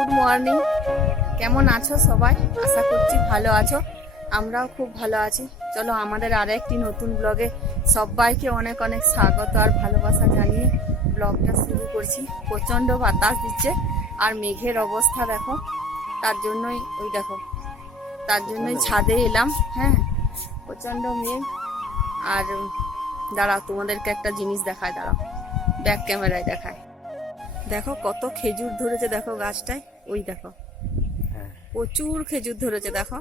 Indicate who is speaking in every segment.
Speaker 1: Good morning. কেমন আছো সবাই? আশা করছি ভালো আছো। আমরাও খুব ভালো আছি। চলো আমাদের আর একটি নতুন ব্লগে সবাইকে অনেক অনেক স্বাগত আর ভালোবাসা জানিয়ে ব্লগটা শুরু করছি। প্রচণ্ড বাতাস দিচ্ছে আর মেঘের অবস্থা দেখো তার জন্যই ওই দেখো তার জন্যই ছাদে এলাম হ্যাঁ প্রচণ্ড মেঘ। আর দাঁড়াও তোমাদেরকে একটা জিনিস দেখায় দাঁড়াও ব্যাক ক্যামেরায় দেখায়। দেখো কত খেজুর ধরেছে দেখো গাছটায়। ওই দেখো।
Speaker 2: হ্যাঁ।
Speaker 1: প্রচুর খেজুর ধরেছে দেখো।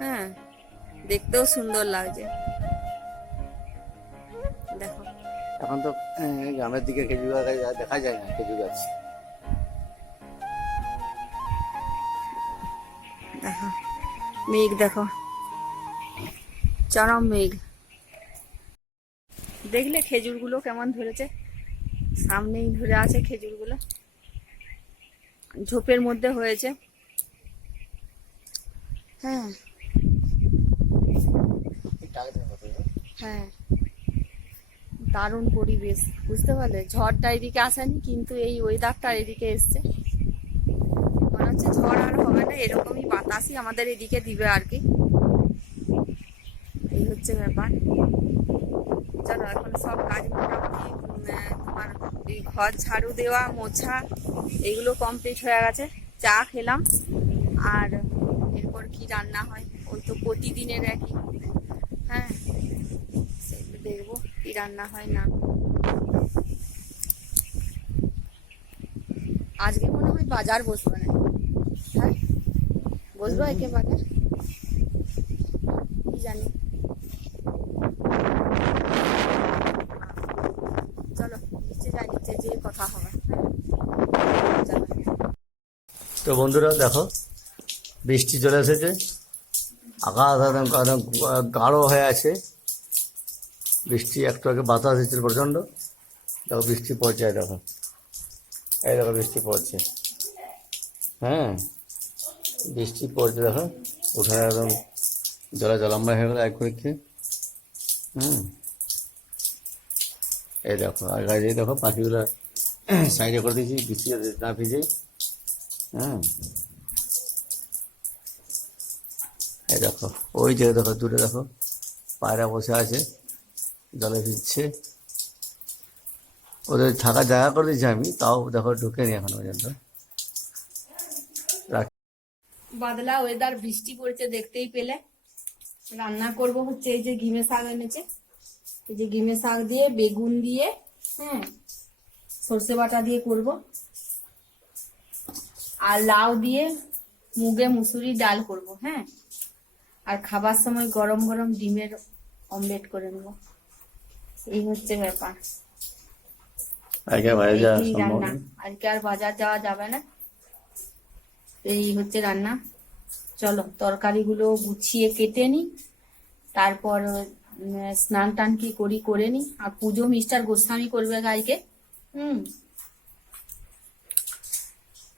Speaker 1: হ্যাঁ দেখতেও সুন্দর লাগছে। দেখো।
Speaker 2: এখন তো আহ, গ্রামের দিকে খেজুর গাছ দেখা যায় না খেজুর গাছ।
Speaker 1: দেখো মেঘ দেখো। চরম মেঘ। দেখলে খেজুরগুলো কেমন ধরেছে? সামনেই ধরে আছে খেজুরগুলো। ঝোপের মধ্যে হয়েছে। হ্যাঁ। হ্যাঁ। দারুণ পরিবেশ, বুঝতে পারলে? ঝড়টা এদিকে আসেনি, কিন্তু এই ওয়েদারটা এদিকে এসছে। মনে হচ্ছে ঝড় আর হবে না, এরকমই বাতাসই আমাদের এদিকে দিবে আর কি। এই হচ্ছে ব্যাপার। চলো, এখন সব কাজ মোটামুটি তোমার এই ঘর ঝাড়ু দেওয়া, মোছা এগুলো কমপ্লিট হয়ে গেছে। চা খেলাম। আর এরপর কি রান্না হয়? ওই তো প্রতিদিনের একই। হ্যাঁ দেখব কি রান্না হয় না। আজকে মনে হয় বাজার বসবে না। হ্যাঁ বসবো একেবারে কি জানি চলো নিচে যাই নিচে যেয়ে কথা হবে হ্যাঁ চলো
Speaker 2: তো বন্ধুরা দেখো, বৃষ্টি চলে এসেছে। আকাশ একদম একদম গাঢ় হয়ে আছে। বৃষ্টি একটু আগে বাতাস এসেছিল প্রচণ্ড। দেখো বৃষ্টি পড়ছে দেখো। এই দেখো বৃষ্টি পড়ছে। হ্যাঁ বৃষ্টি পড়ছে দেখো। উঠানে একদম জলে জলাম্বা হয়ে গেলো এক মিনিটে হুম। এই দেখো, আর গাড়ি দেখো, পাখিগুলো সাইডে করে দিয়েছি বৃষ্টি না ভিজে। হুম এই দেখো, ওই যে দেখো, দূরে দেখো, পায়রা বসে আছে, জলে ভিজছে। ওদের থাকার জায়গা করে দিয়েছি আমি, তাও দেখো ঢুকেনি এখন পর্যন্ত।
Speaker 1: বাদলা ওয়েদার বৃষ্টি পড়ছে দেখতেই পেলে। রান্না করব হচ্ছে এই যে ঘিমে শাক এনেছে। এই যে ঘিমে শাক দিয়ে, বেগুন দিয়ে হ্যাঁ সর্ষে বাটা দিয়ে করব। আর লাউ দিয়ে মুগে মুসুরি ডাল করব হ্যাঁ? আর খাবার সময় গরম গরম ডিমের অমলেট করে নেব। এই হচ্ছে ব্যাপার। রান্না। আজকে আর বাজার যাওয়া যাবে না। এই হচ্ছে রান্না। চলো তরকারিগুলো গুছিয়ে কেটে নি তারপর স্নান টান কি করি করে নি আর পুজো মিস্টার গোস্বামী করবে গাইকে হুম?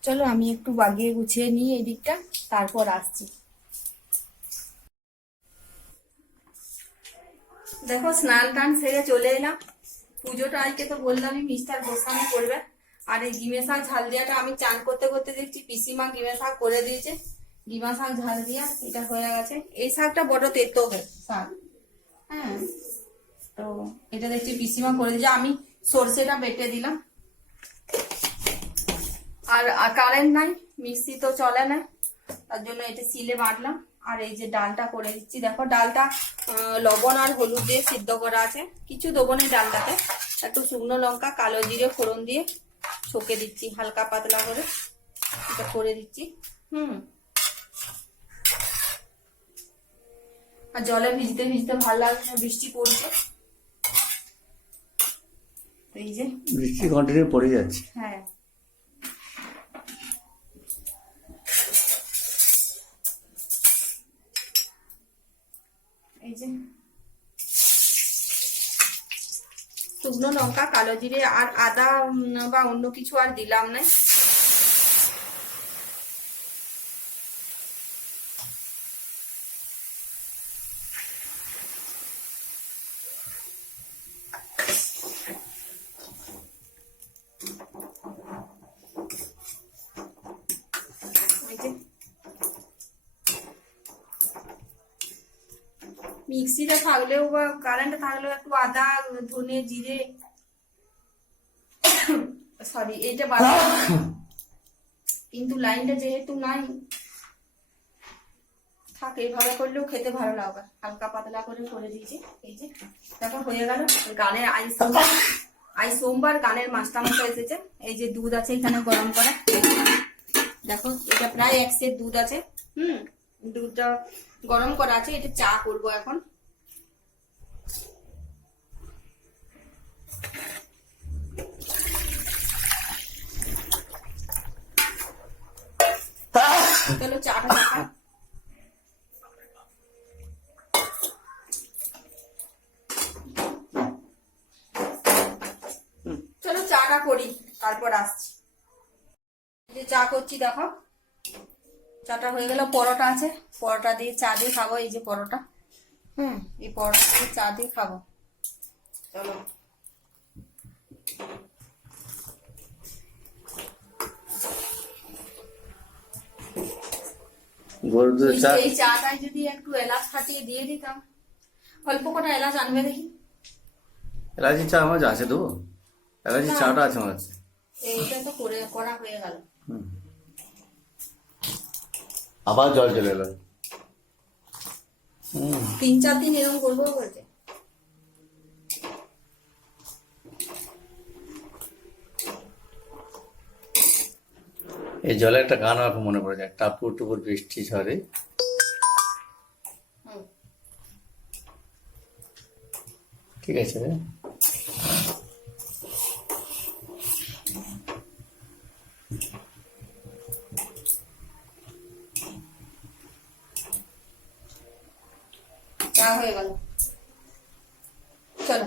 Speaker 1: চলো আমি একটু বাগিয়ে গুছিয়ে নিই এই দিকটা তারপর আসছি। দেখো, স্নান টান সেরে চলে এলাম। পুজোটা আজকে তো বললামই মিস্টার গোস্বামী করবে। আর এই গিমে শাক ঝাল দেওয়াটা আমি চান করতে করতে দেখছি পিসিমা গিমে শাক করে দিয়েছে। গিমা শাক ঝাল দিয়া এটা হয়ে গেছে। এই শাকটা বড় তেতো শাক। হ্যাঁ তো এটা দেখছি পিসিমা করে দিয়েছে। আমি সর্ষেটা বেটে দিলাম। আর কারেন্ট নাই, মিক্সি তো চলে না, তার জন্য এটা সিলে বাটলাম আর এই যে ডালটা করে দিচ্ছি, দেখো ডালটা লবণ আর হলুদ দিয়ে সিদ্ধ করা আছে। কিছু দেবো না ডালটাতে, একটু শুকনো লঙ্কা, কালো জিরে, ফোড়ন দিয়ে ছকে দিচ্ছি, হালকা পাতলা করে। এটা করে দিচ্ছি, হুম। আর জলে ভিজতে ভিজতে ভালো লাগছে বৃষ্টি পড়ছে। এই যে।
Speaker 2: বৃষ্টি কন্টিনিউ পড়ে যাচ্ছে।
Speaker 1: লঙ্কা কালো জিরে আর আদা বা অন্য কিছু আর দিলাম না। মিক্সিতে থাকলেও বা কারেন্টে থাকলেও একটু আদা, ধনে, জিরে সরি এইটা বাটা কিন্তু লাইনটা যেহেতু নাই, থাক, এইভাবে করলেও খেতে ভালো লাগবে। হালকা পাতলা করে করে দিয়েছি, এই যে, দেখো, হয়ে গেল। গানের আই সোমবার আই সোমবার গানের মাছটা মতো এসেছে। এই যে দুধ আছে এখানে গরম করা। দেখো, এটা প্রায় এক সেট দুধ আছে। হুম দুধটা গরম করা আছে এটা চা করব এখন। চলো চাটা দেখা। চলো চাটা করি, তারপর আসছি। যে চা করছি, দেখো। চাটা হয়ে গেল পরোটা আছে। পরোটা দিয়ে চা দিয়ে খাব এই যে পরোটা। হুম এই পরোটা দিয়ে চা দিয়ে খাব। চলো। এই চাটায় যদি একটু এলাচ ফাটিয়ে দিয়ে দিতাম। অল্প কটা এলাচ আনবে দেখি।
Speaker 2: এলাচি চা আমার আছে দেবো। এলাচি চাটা আছে আমার
Speaker 1: এইটা তো করে করা হয়ে গেল
Speaker 2: হুম। আবার জল চলে এলো।
Speaker 1: তিন চার দিন এরকম করব বলছে।
Speaker 2: এই জলে একটা গান আমাকে মনে পড়ে যায় টাপুর টুপুর বৃষ্টি ঝরে ঠিক আছে
Speaker 1: চা হয়ে গেল চলো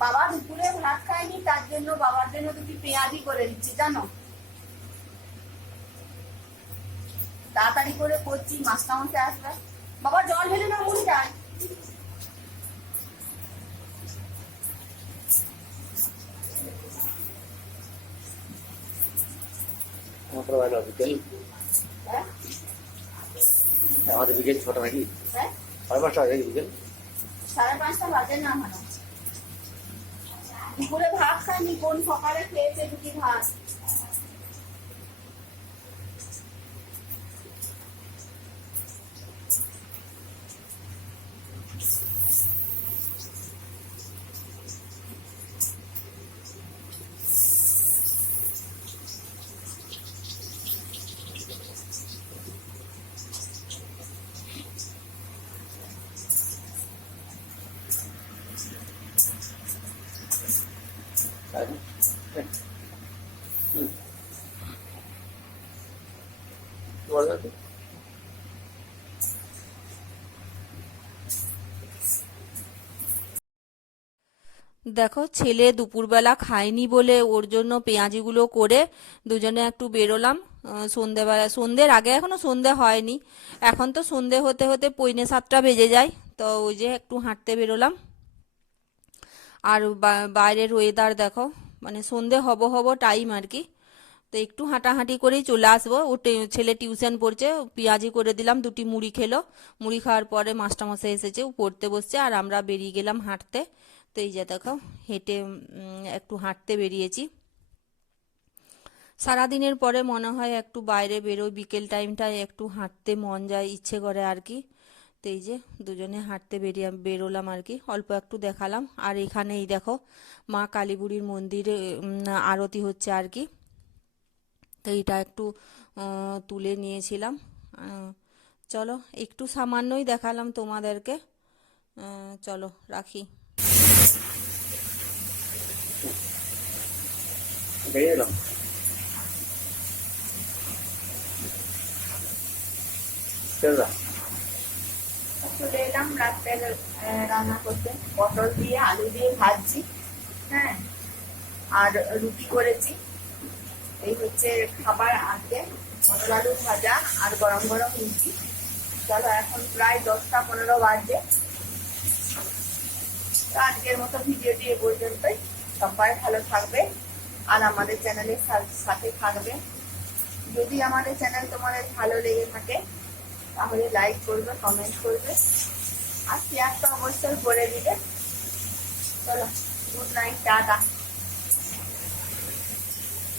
Speaker 1: বাবা দুপুরে ভাত খায়নি তার জন্য বাবার জন্য দুটি পেঁয়াজি করে দিচ্ছি জানো? তাড়াতাড়ি করে করছি মাছটা আমাকে আসবে। বাবা জল ঢেলে না মুড়ি ডাল
Speaker 2: আমাদের বিকেল
Speaker 1: হ্যাঁ
Speaker 2: ছটা নাকি?
Speaker 1: হ্যাঁ?
Speaker 2: সাড়ে পাঁচটা বিকেল?
Speaker 1: সাড়ে পাঁচটা বাজে না এখনও দুপুরে ভাত খায়নি কোন সকালে খেয়েছে দুটি ভাত?
Speaker 3: দেখো, ছেলে দুপুরবেলা খায়নি বলে ওর জন্য পেঁয়াজিগুলো করে দুজনে একটু বেরোলাম। সন্ধেবেলা সন্ধ্যের আগে এখনও সন্ধে হয়নি। এখন তো সন্ধে হতে হতে পৌনে সাতটা বেজে যায়। তো ওই যে একটু হাঁটতে বেরোলাম। আর বাইরের ওয়েদার দেখো মানে সন্ধে হব হব টাইম আর কি। তো একটু হাঁটাহাঁটি করেই চলে আসব। ও ছেলে টিউশন পড়ছে পেঁয়াজি করে দিলাম, দুটি মুড়ি খেলো। মুড়ি খাওয়ার পরে মাস্টারমশাই এসেছে, ও পড়তে বসছে, আর আমরা বেরিয়ে গেলাম হাঁটতে। তো এই যে দেখো, হেঁটে একটু হাঁটতে বেরিয়েছি। সারাদিনের পরে মনে হয় একটু বাইরে বেরোই, বিকেল টাইমটায় একটু হাঁটতে মন যায়, ইচ্ছে করে আর কি। তো এই যে দুজনে হাঁটতে বেরিয়ে বেরোলাম আর কি। অল্প একটু দেখালাম। আর এখানেই দেখো, মা কালীবুড়ির মন্দিরে আরতি হচ্ছে আর কি। তো এটা একটু তুলে নিয়েছিলাম। চলো, একটু সামান্যই দেখালাম তোমাদেরকে। চলো, রাখি।
Speaker 2: এলাম। চলো
Speaker 1: এলাম রাত্রের রান্না করতে। পটল দিয়ে, আলু দিয়ে ভাজছি হ্যাঁ আর রুটি করেছি। এই হচ্ছে খাবার আজকে। পটল আলু ভাজা আর গরম গরম রুটি চলো, এখন প্রায় দশটা পনেরো বাজে। তো আজকের মতো ভিডিওটি এ পর্যন্তই। সবাই ভালো থাকবে আর আমাদের চ্যানেলের সাথে থাকবে। যদি আমাদের চ্যানেল তোমাদের ভালো লেগে থাকে তাহলে লাইক করবে কমেন্ট করবে। আর শেয়ার তো অবশ্যই করে দিবে। চলো গুড নাইট টাটা।